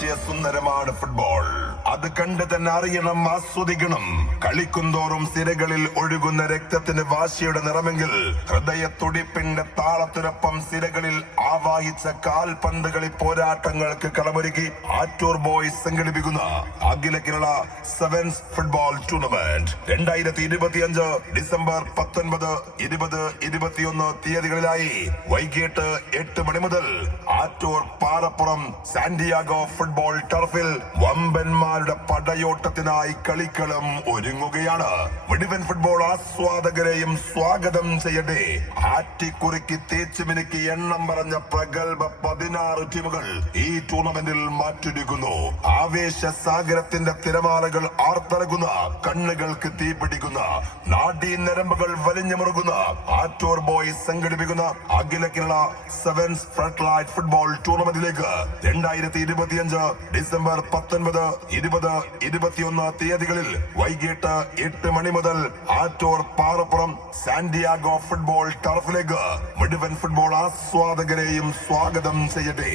സുന്ദരമാണ് ഫുട്ബോൾ. അത് കണ്ട് തന്നെ അറിയണം, ആസ്വദിക്കണം. കളിക്കുന്തോറും സിരകളിൽ ഒഴുകുന്ന രക്തത്തിന് വാശിയുടെ നിറമെങ്കിൽ ഹൃദയത്തുടിപ്പിന്റെ താളത്തിനൊപ്പം സിരകളിൽ ആവാഹിച്ച കാൽപന്തുകളി പോരാട്ടങ്ങൾക്ക് കളമൊരുക്കി ആറ്റൂർ ബോയ്സ് സംഘടിപ്പിക്കുന്ന അഖില Kerala sevens football tournament 2025 December 19, 20, 21 തീയതികളിലായി വൈകിട്ട് 8 മണി മുതൽ ആറ്റൂർ പാറപ്പുറം സാന്റിയാഗോ ഫുട്ബോൾ ടർഫിൽ വമ്പന്മാരുടെ പടയോട്ടത്തിനായി കളിക്കളം ഒരുങ്ങുകയാണ്. മുഴുവൻ ഫുട്ബോൾ ആസ്വാദകരെയും സ്വാഗതം ചെയ്യട്ടെ. ആറ്റിക്കുറുക്കി തേച്ചുമിനുക്കി എണ്ണം പറഞ്ഞ പ്രഗത്ഭ 16 ടീമുകൾ ഈ ടൂർണമെന്റിൽ മാറ്റൊരുക്കുന്നു. ആവേശ സാഗരത്തിന്റെ തിരമാലകൾ ആർത്തലകുന്ന, കണ്ണുകൾക്ക് തീപിടിക്കുന്ന, നാഡീ നരമ്പുകൾ വലിഞ്ഞു മുറുകുന്ന ആറ്റൂർ ബോയ്സ് സംഘടിപ്പിക്കുന്ന അഖില Kerala sevens front light football ടൂർണമെന്റിലേക്ക് 2025 ഡിസംബർ 19, 20, 21 തീയതികളിൽ വൈകിട്ട് 8 മണി മുതൽ ആറ്റൂർ പാറപ്പുറം സാന്റിയാഗോ ഫുട്ബോൾ ടർഫിലേക്ക് മുഴുവൻ ഫുട്ബോൾ ആസ്വാദകരെയും സ്വാഗതം ചെയ്യട്ടെ.